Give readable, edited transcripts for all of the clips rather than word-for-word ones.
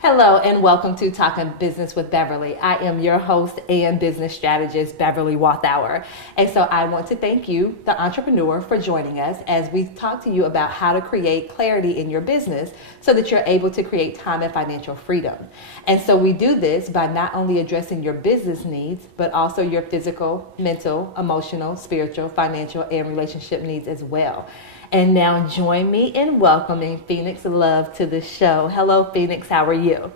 Hello and welcome to Talking Business with Beverly. I am your host and business strategist, Beverly Wathauer. And so I want to thank you, the entrepreneur, for joining us as we talk to you about how to create clarity in your business so that you're able to create time and financial freedom. And so we do this by not only addressing your business needs, but also your physical, mental, emotional, spiritual, financial, and relationship needs as well. And now join me in welcoming Phoenixx Love to the show. Hello, Phoenixx. How are you?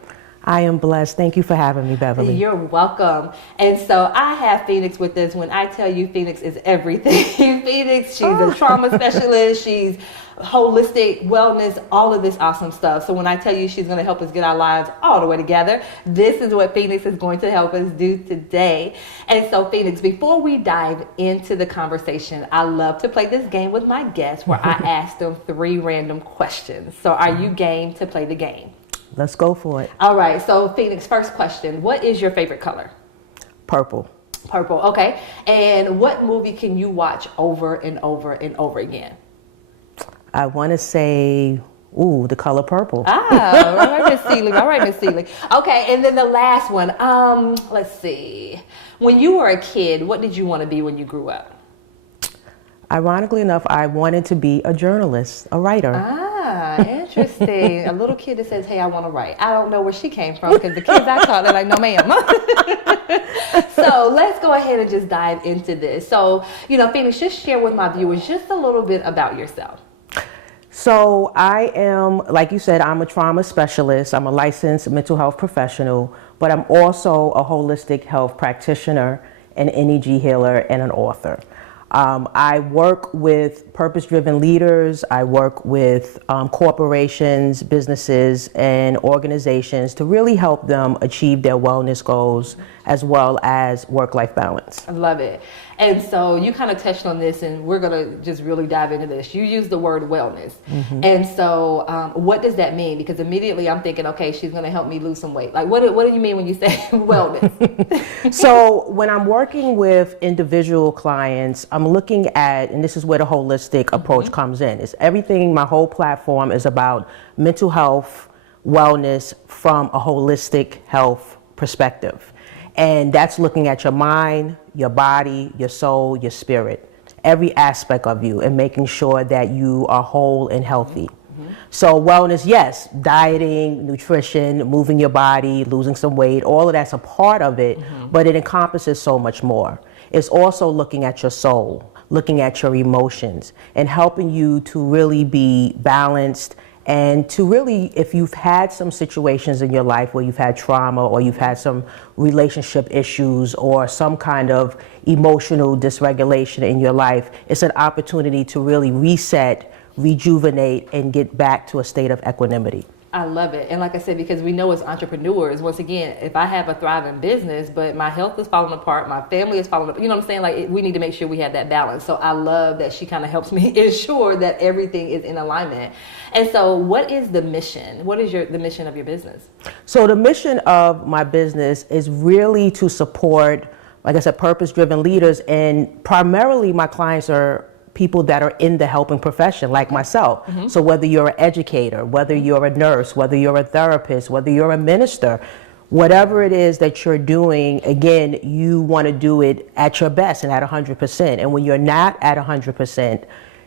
I am blessed. Thank you for having me, Beverly. You're welcome. And so I have Phoenixx with us. When I tell you Phoenixx is everything, Phoenixx, she's a trauma specialist. She's holistic wellness, all of this awesome stuff. So when I tell you she's going to help us get our lives all the way together, this is what Phoenixx is going to help us do today. And so Phoenixx, before we dive into the conversation, I love to play this game with my guests where I ask them 3 random questions. So are you game to play the game? Let's go for it. All right. So Phoenixx, first question. What is your favorite color? Purple. Purple. Okay. And what movie can you watch over and over and over again? I want to say, The Color Purple. All right, Miss Seeley. All right, Miss Seeley. Okay. And then the last one. Let's see. When you were a kid, what did you want to be when you grew up? Ironically enough, I wanted to be a journalist, a writer. Interesting. A little kid that says, hey, I want to write. I don't know where she came from because the kids I taught, they're like, no, ma'am. So let's go ahead and just dive into this. So, Phoenixx, just share with my viewers just a little bit about yourself. So I am, like you said, I'm a trauma specialist. I'm a licensed mental health professional, but I'm also a holistic health practitioner, an energy healer, and an author. I work with purpose-driven leaders. I work with corporations, businesses, and organizations to really help them achieve their wellness goals as well as work-life balance. I love it. And so you kind of touched on this, and we're going to just really dive into this. You use the word wellness. Mm-hmm. And so what does that mean? Because immediately I'm thinking, okay, she's going to help me lose some weight. Like, what do you mean when you say wellness? So when I'm working with individual clients, I'm looking at, and this is where the holistic approach comes in. It's everything, my whole platform is about mental health, wellness from a holistic health perspective. And that's looking at your mind, your body, your soul, your spirit, every aspect of you, and making sure that you are whole and healthy. So wellness, yes, dieting, nutrition, moving your body, losing some weight, all of that's a part of it, but it encompasses so much more. It's also looking at your soul, looking at your emotions, and helping you to really be balanced and to really, if you've had some situations in your life where you've had trauma or you've had some relationship issues or some kind of emotional dysregulation in your life, it's an opportunity to really reset, rejuvenate, and get back to a state of equanimity. I love it. And like I said, because we know as entrepreneurs, once again, if I have a thriving business, but my health is falling apart, my family is falling apart, you know what I'm saying? Like, we need to make sure we have that balance. So I love that she kind of helps me ensure that everything is in alignment. And so what is the mission? What is the mission of your business? So the mission of my business is really to support, like I said, purpose-driven leaders. And primarily my clients are people that are in the helping profession, like myself. So whether you're an educator, whether you're a nurse, whether you're a therapist, whether you're a minister, whatever it is that you're doing, again, you want to do it at your best and at 100%. And when you're not at 100%,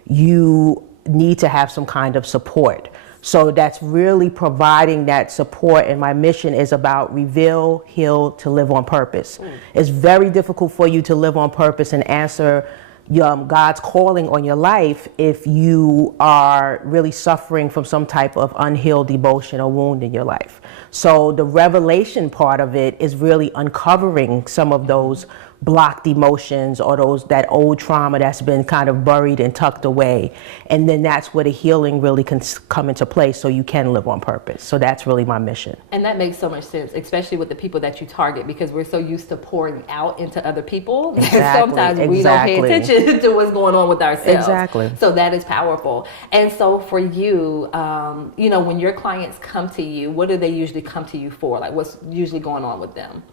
you need to have some kind of support. So that's really providing that support, and my mission is about reveal, heal, to live on purpose. It's very difficult for you to live on purpose and answer God's calling on your life if you are really suffering from some type of unhealed emotion or wound in your life. So the revelation part of it is really uncovering some of those blocked emotions or that old trauma that's been kind of buried and tucked away. And then that's where the healing really can come into place so you can live on purpose. So that's really my mission. And that makes so much sense, especially with the people that you target, because we're so used to pouring out into other people. Exactly, Sometimes we don't pay attention to what's going on with ourselves. Exactly. So that is powerful. And so for you, when your clients come to you, what do they usually come to you for? Like, what's usually going on with them?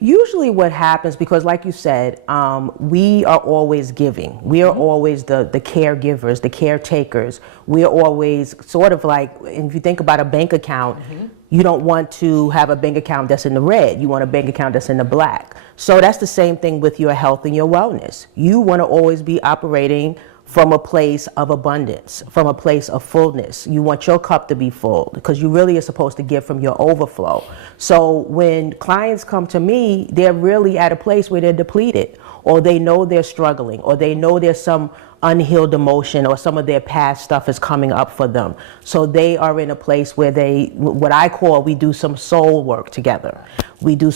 Usually what happens, because like you said, we are always giving. We are always the caregivers, the caretakers. We are always sort of like, if you think about a bank account, You don't want to have a bank account that's in the red. You want a bank account that's in the black. So that's the same thing with your health and your wellness. You want to always be operating from a place of abundance, from a place of fullness. You want your cup to be full because you really are supposed to give from your overflow. So when clients come to me, they're really at a place where they're depleted, or they know they're struggling, or they know there's some unhealed emotion, or some of their past stuff is coming up for them. So they are in a place where what I call, we do some soul work together. We do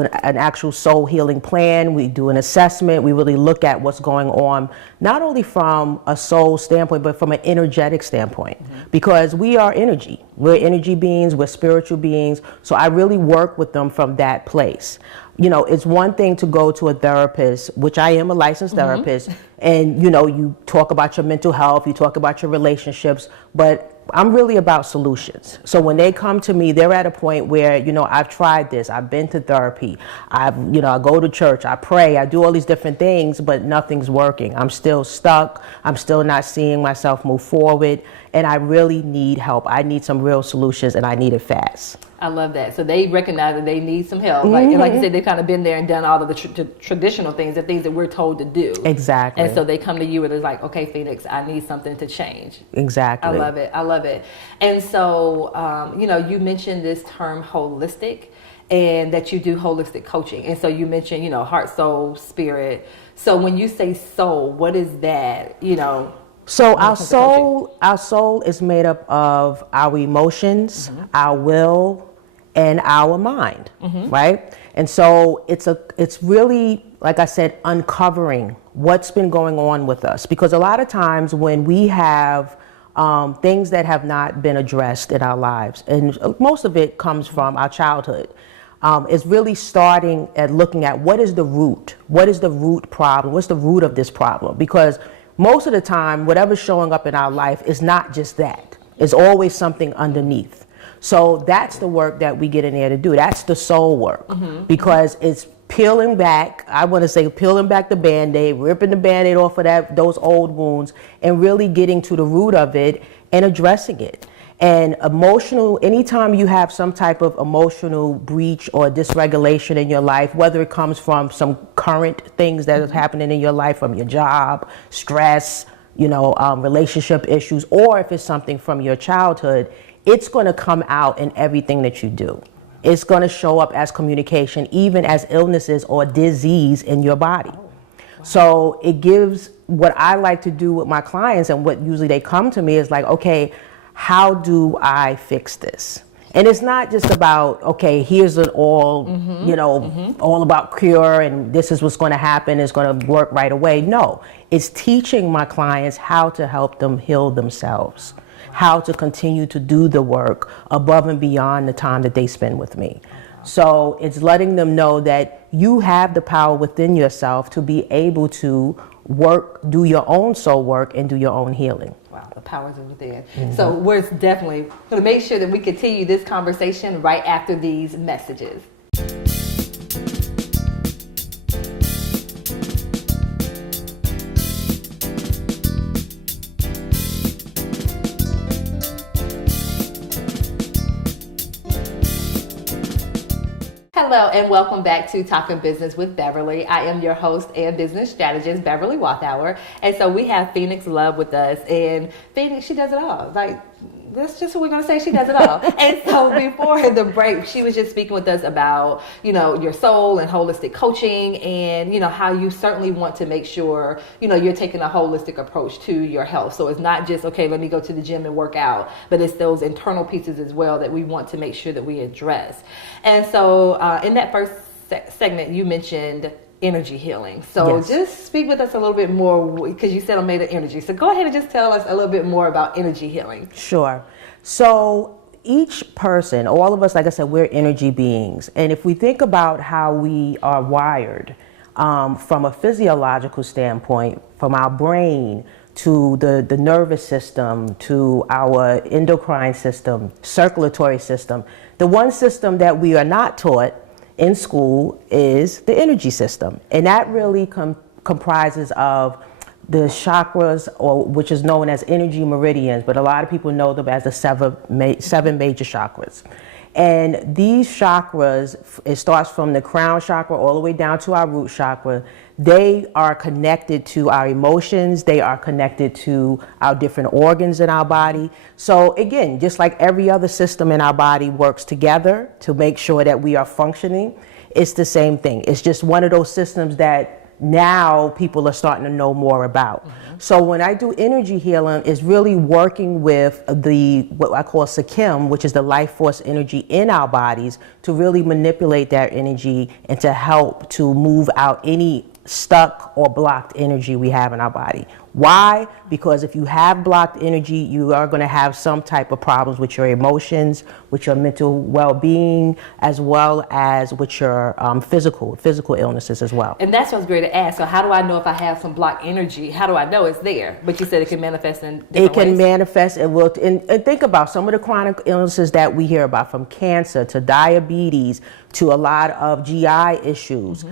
an actual soul healing plan. We do an assessment. We really look at what's going on, not only from a soul standpoint, but from an energetic standpoint, because we are energy. We're energy beings, we're spiritual beings. So I really work with them from that place. You know, it's one thing to go to a therapist, which I am a licensed therapist, and, you know, you talk about your mental health, you talk about your relationships, but I'm really about solutions. So when they come to me, they're at a point where, you know, I've tried this, I've been to therapy, I go to church, I pray, I do all these different things, but nothing's working. I'm still stuck. I'm still not seeing myself move forward, and I really need help. I need some real solutions, and I need it fast. I love that. So they recognize that they need some help. Like, and like you said, they've kind of been there and done all of the traditional things, the things that we're told to do. Exactly. And so they come to you and it's like, okay, Phoenixx, I need something to change. Exactly. I love it. I love it. And so, you know, you mentioned this term holistic, and that you do holistic coaching. And so you mentioned, you know, heart, soul, spirit. So when you say soul, what is that, you know? So our soul is made up of our emotions, our will, and our mind, right? And so it's really, like I said, uncovering what's been going on with us. Because a lot of times when we have things that have not been addressed in our lives, and most of it comes from our childhood, is really starting at looking at what is the root problem, what's the root of this problem? Because most of the time, whatever's showing up in our life is not just that. It's always something underneath. So that's the work that we get in there to do. That's the soul work, because it's peeling back, I want to say peeling back the Band-Aid, ripping the Band-Aid off of those old wounds, and really getting to the root of it and addressing it. And anytime you have some type of emotional breach or dysregulation in your life, whether it comes from some current things that is happening in your life, from your job, stress, relationship issues, or if it's something from your childhood, it's going to come out in everything that you do. It's going to show up as communication, even as illnesses or disease in your body. So it gives, what I like to do with my clients, and what usually they come to me is like, okay, how do I fix this? And it's not just about, okay, here's an all about cure, and this is what's going to happen, it's going to work right away. No, it's teaching my clients how to help them heal themselves, how to continue to do the work above and beyond the time that they spend with me. So it's letting them know that you have the power within yourself to be able to do your own soul work and do your own healing. Wow, the powers of within. So we're definitely going to make sure that we continue this conversation right after these messages. Hello and welcome back to Talking Business with Beverly. I am your host and business strategist, Beverly Wathour. And so we have Phoenixx Love with us. And Phoenixx, she does it all. Like, that's just what we're going to say. She does it all. And so before the break, she was just speaking with us about, your soul and holistic coaching, and, how you certainly want to make sure, you're taking a holistic approach to your health. So it's not just, okay, let me go to the gym and work out, but it's those internal pieces as well that we want to make sure that we address. And so in that first segment, you mentioned energy healing. So Yes. Just speak with us a little bit more, because you said I'm made of energy. So go ahead and just tell us a little bit more about energy healing. Sure. So each person, all of us, like I said, we're energy beings. And if we think about how we are wired from a physiological standpoint, from our brain to the nervous system, to our endocrine system, circulatory system, the one system that we are not taught in school is the energy system. And that really comprises of the chakras, which is known as energy meridians, but a lot of people know them as the seven major chakras. And these chakras, it starts from the crown chakra all the way down to our root chakra. They are connected to our emotions. They are connected to our different organs in our body. So again, just like every other system in our body works together to make sure that we are functioning, it's the same thing. It's just one of those systems that now people are starting to know more about. So when I do energy healing, it's really working with what I call Sakim, which is the life force energy in our bodies, to really manipulate that energy and to help to move out any stuck or blocked energy we have in our body. Why? Because if you have blocked energy, you are going to have some type of problems with your emotions, with your mental well-being, as well as with your physical illnesses as well. And that's what's great to ask. So how do I know if I have some blocked energy? How do I know it's there? But you said it can manifest in different ways. It can manifest and think about some of the chronic illnesses that we hear about, from cancer to diabetes to a lot of GI issues.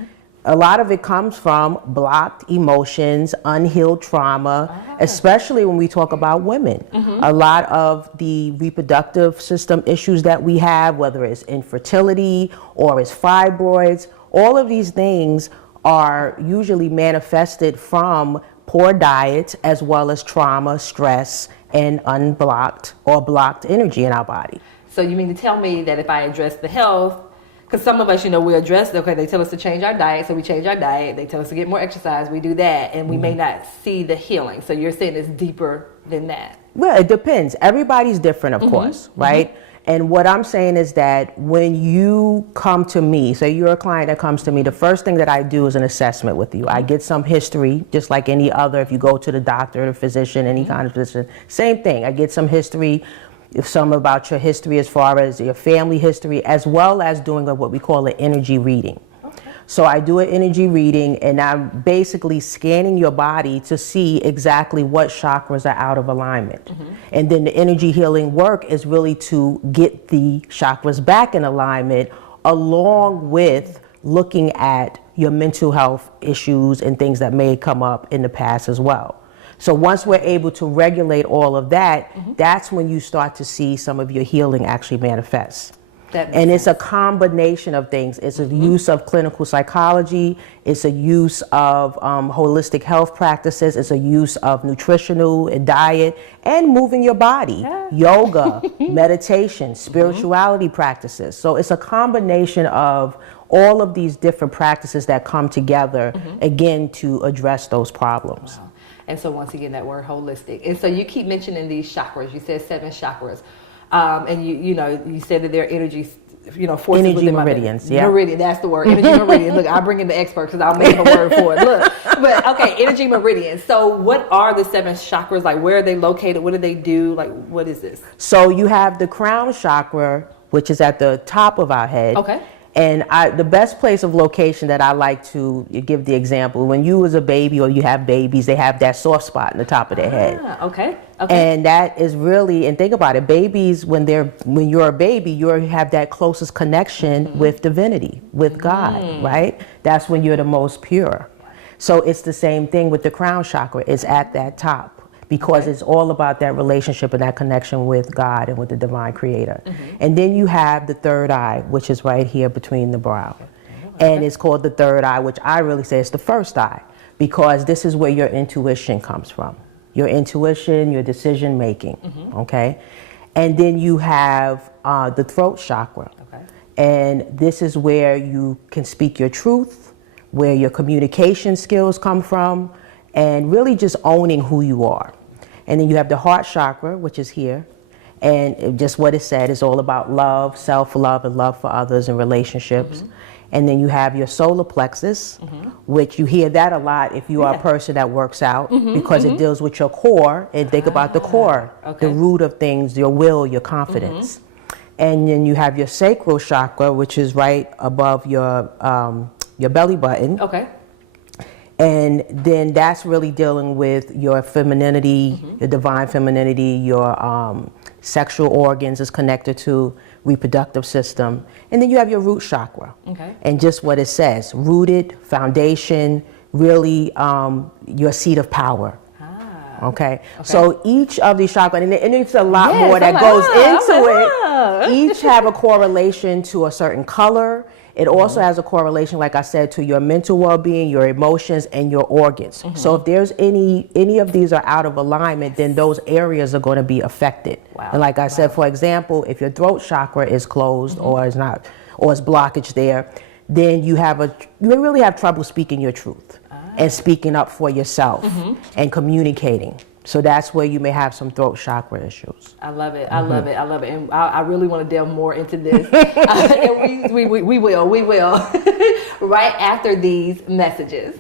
A lot of it comes from blocked emotions, unhealed trauma, especially when we talk about women. A lot of the reproductive system issues that we have, whether it's infertility or it's fibroids, all of these things are usually manifested from poor diet as well as trauma, stress, and unblocked or blocked energy in our body. So you mean to tell me that if I address the health, because some of us, we address, okay, they tell us to change our diet, so we change our diet. They tell us to get more exercise, we do that, and we may not see the healing. So you're saying it's deeper than that? Well, it depends. Everybody's different, of course, right? And what I'm saying is that when you come to me, say you're a client that comes to me, the first thing that I do is an assessment with you. I get some history, just like any other, if you go to the doctor, the physician, any kind of physician, same thing. I get some history, some about your history as far as your family history, as well as doing what we call an energy reading. So I do an energy reading, and I'm basically scanning your body to see exactly what chakras are out of alignment. And then the energy healing work is really to get the chakras back in alignment, along with looking at your mental health issues and things that may come up in the past as well. So once we're able to regulate all of that, that's when you start to see some of your healing actually manifest. And it's a combination of things. It's a use of clinical psychology. It's a use of holistic health practices. It's a use of nutritional and diet and moving your body, yoga, meditation, spirituality practices. So it's a combination of all of these different practices that come together, again, to address those problems. Wow. And so once again, that word holistic. And so you keep mentioning these chakras. You said 7 chakras. And you said that there are energies, forces energy within meridians, Meridian, that's the word. Energy meridian. Look, I'll bring in the expert because I'll make a word for it. Look. But okay, energy meridians. So what are the 7 chakras? Like, where are they located? What do they do? Like, what is this? So you have the crown chakra, which is at the top of our head. Okay. And the best place of location that I like to give the example, when you was a baby or you have babies, they have that soft spot in the top of their head. Okay. And that is really, and think about it, babies, when you're a baby, you have that closest connection with divinity, with God, right? That's when you're the most pure. So it's the same thing with the crown chakra. It's at that top, because it's all about that relationship and that connection with God and with the divine creator. And then you have the third eye, which is right here between the brow. And it's called the third eye, which I really say is the first eye, because this is where your intuition comes from. Your intuition, your decision making, okay? And then you have the throat chakra. And this is where you can speak your truth, where your communication skills come from, and really just owning who you are. And then you have the heart chakra, which is here. And just what it said is all about love, self-love, and love for others and relationships. And then you have your solar plexus, which you hear that a lot if you are a person that works out, because it deals with your core. And think about the core, the root of things, your will, your confidence. And then you have your sacral chakra, which is right above your belly button. And then that's really dealing with your femininity, your divine femininity, your sexual organs is connected to reproductive system. And then you have your root chakra. And just what it says, rooted, foundation, really your seat of power. Okay. So each of these chakras, and it's a lot more that goes into it. Each have a correlation to a certain color. It also has a correlation, like I said, to your mental well-being, your emotions, and your organs. So if there's any of these are out of alignment, then those areas are going to be affected. And like I said, for example, if your throat chakra is closed or is not, or is blockage there, then you really have trouble speaking your truth and speaking up for yourself and communicating. So that's where you may have some throat chakra issues. I love it. I love it. I love it. And I really want to delve more into this. And we will right after these messages.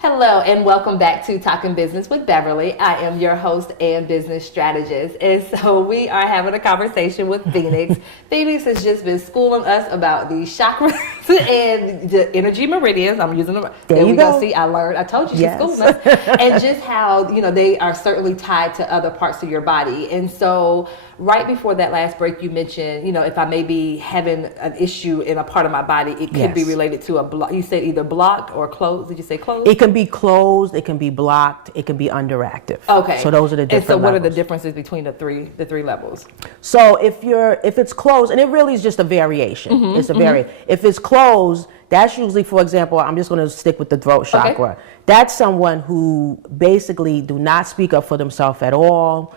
Hello and welcome back to Talking Business with Beverly. I am your host and business strategist. And so we are having a conversation with Phoenixx. Phoenixx has just been schooling us about the chakras and the energy meridians. I'm using them. There you go. See, I learned. I told you she's schooling us. And just how, they are certainly tied to other parts of your body. And so right before that last break, you mentioned, if I may be having an issue in a part of my body, it could be related to a block. You said either blocked or closed. Did you say closed? It can be closed, it can be blocked, it can be underactive. Okay. So those are the different levels. What are the differences between the three levels? So if it's closed, and it really is just a variation. It's a variation. If it's closed, that's usually, for example, I'm just going to stick with the throat chakra. Okay. That's someone who basically do not speak up for themselves at all.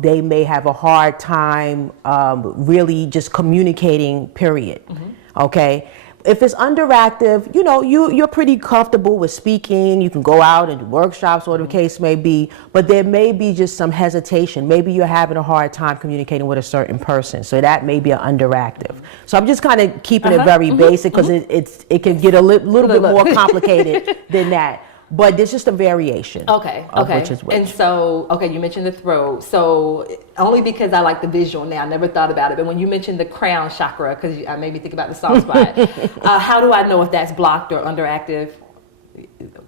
They may have a hard time really just communicating, period. Okay. If it's underactive, you're pretty comfortable with speaking. You can go out and do workshops, whatever the case may be, but there may be just some hesitation. Maybe you're having a hard time communicating with a certain person. So that may be an underactive. So I'm just kind of keeping it very basic because it can get a little bit more complicated than that. But there's just a variation. Okay. Which is which. And so, you mentioned the throat. So only because I like the visual now, I never thought about it. But when you mentioned the crown chakra, because I made me think about the soft spot, how do I know if that's blocked or underactive?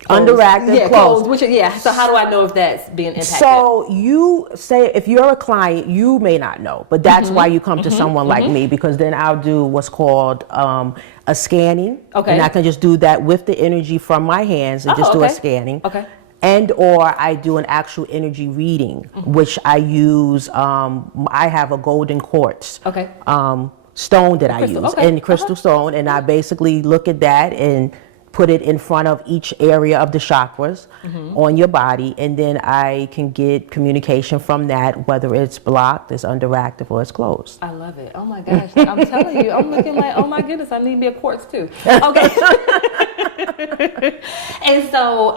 Closed. Underactive, closed. So how do I know if that's being impacted? So you say, if you're a client, you may not know, but that's why you come to someone like me, because then I'll do what's called a scanning. Okay. And I can just do that with the energy from my hands and do a scanning. Okay. And or I do an actual energy reading, which I use, I have a golden quartz. Okay. Stone that I use, and crystal stone, and I basically look at that and put it in front of each area of the chakras on your body, and then I can get communication from that, whether it's blocked, it's underactive, or it's closed. I love it. Oh my gosh. I'm telling you, I'm looking like, oh my goodness, I need me a quartz too. Okay. And so,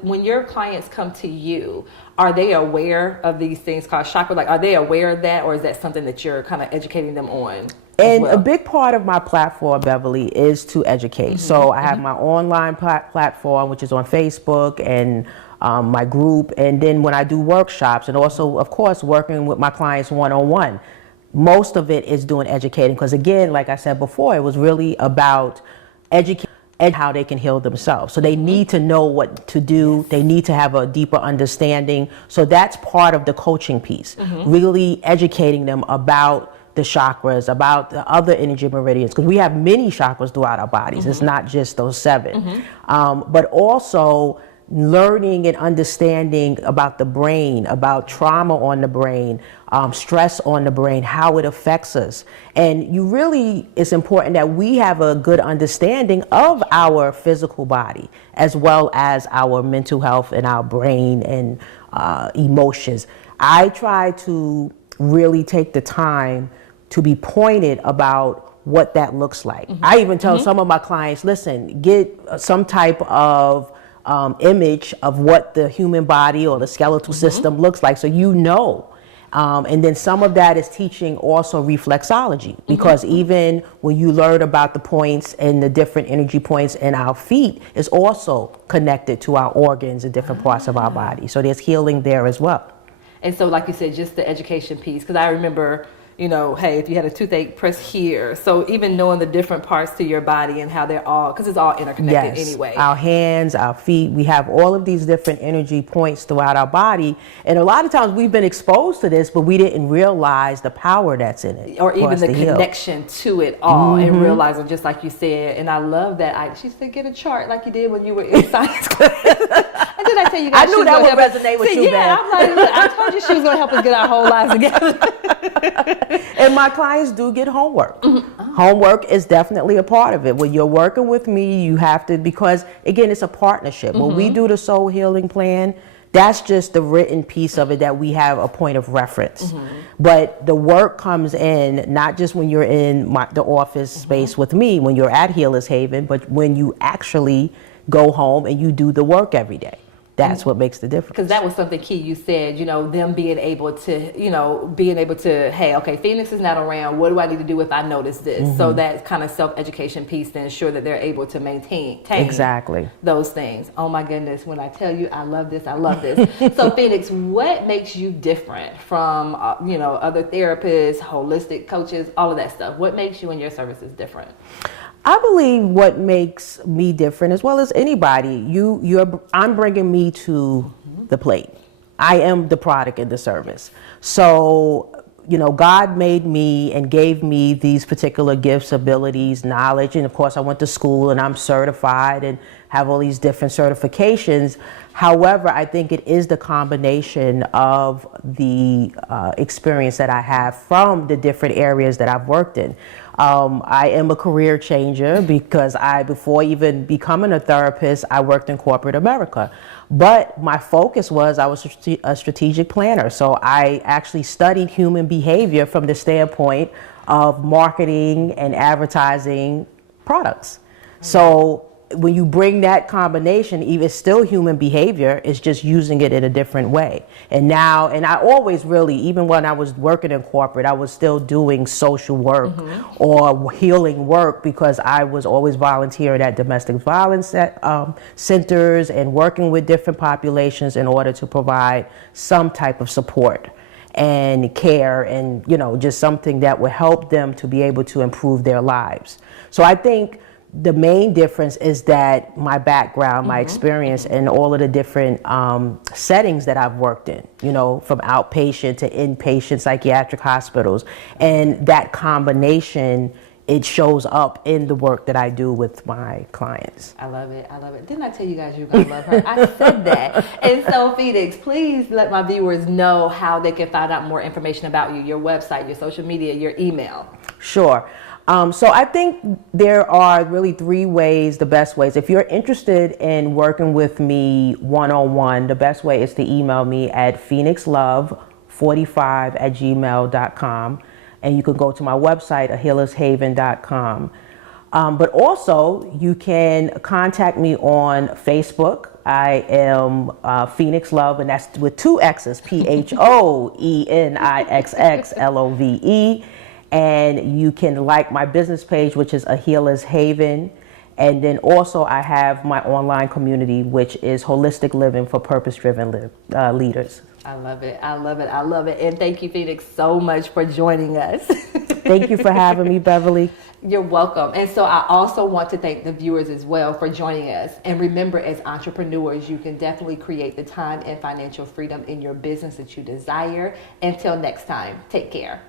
when your clients come to you, are they aware of these things called chakra? Like, are they aware of that, or is that something that you're kind of educating them on? And a big part of my platform, Beverly, is to educate. So I have my online platform, which is on Facebook, and my group. And then when I do workshops, and also, of course, working with my clients one-on-one, most of it is doing educating. Because again, like I said before, it was really about educating and how they can heal themselves. So they need to know what to do. They need to have a deeper understanding. So that's part of the coaching piece, really educating them about the chakras, about the other energy meridians, because we have many chakras throughout our bodies. It's not just those 7. But also learning and understanding about the brain, about trauma on the brain, stress on the brain, how it affects us. And it's important that we have a good understanding of our physical body, as well as our mental health and our brain and emotions. I try to really take the time to be pointed about what that looks like. I even tell some of my clients, listen, get some type of image of what the human body or the skeletal system looks like, so and then some of that is teaching also reflexology, because even when you learn about the points and the different energy points in our feet, is also connected to our organs and different parts of our body. So there's healing there as well. And so, like you said, just the education piece, because I remember you know, hey, if you had a toothache, press here. So even knowing the different parts to your body and how they're all, because it's all interconnected anyway. Our hands, our feet, we have all of these different energy points throughout our body. And a lot of times we've been exposed to this, but we didn't realize the power that's in it. Or even the connection to it all, and realizing, just like you said, and I love that. She said, get a chart like you did when you were in science class. And then I tell you guys, I knew that would resonate with you, yeah, I'm like, look, I told you she was going to help us get our whole lives together. And my clients do get homework. Homework is definitely a part of it. When you're working with me, you have to, because again, it's a partnership. When we do the soul healing plan, that's just the written piece of it that we have a point of reference. But the work comes in not just when you're in the office space with me, when you're at Healers Haven, but when you actually go home and you do the work every day. That's what makes the difference. Because that was something key you said, you know, them being able to, hey, okay, Phoenixx is not around. What do I need to do if I notice this? So that kind of self-education piece to ensure that they're able to maintain exactly those things. Oh my goodness, when I tell you I love this, I love this. So Phoenixx, what makes you different from, other therapists, holistic coaches, all of that stuff? What makes you and your services different? I believe what makes me different, as well as anybody, I'm bringing me to the plate. I am the product and the service. So, God made me and gave me these particular gifts, abilities, knowledge, and of course I went to school and I'm certified and have all these different certifications. However, I think it is the combination of the experience that I have from the different areas that I've worked in. I am a career changer because before even becoming a therapist, I worked in corporate America. But my focus was I was a strategic planner. So I actually studied human behavior from the standpoint of marketing and advertising products. So when you bring that combination, even still human behavior, is just using it in a different way. And I always really, even when I was working in corporate, I was still doing social work or healing work because I was always volunteering at domestic violence centers and working with different populations in order to provide some type of support and care and, just something that would help them to be able to improve their lives. So I think the main difference is that my background, my experience, and all of the different settings that I've worked in, from outpatient to inpatient psychiatric hospitals. And that combination, it shows up in the work that I do with my clients. I love it. Didn't I tell you guys you're going to love her? I said that. And so Phoenixx, please let my viewers know how they can find out more information about you, your website, your social media, your email. Sure. So I think there are really the best ways. If you're interested in working with me one-on-one, the best way is to email me at phoenixxlove45@gmail.com. And you can go to my website, healershaven.com. But also you can contact me on Facebook. I am Phoenixx Love, and that's with 2 X's, PHOENIXXLOVE. And you can like my business page, which is A Healer's Haven. And then also I have my online community, which is Holistic Living for Purpose-Driven Leaders. I love it. And thank you, Phoenixx, so much for joining us. Thank you for having me, Beverly. You're welcome. And so I also want to thank the viewers as well for joining us. And remember, as entrepreneurs, you can definitely create the time and financial freedom in your business that you desire. Until next time, take care.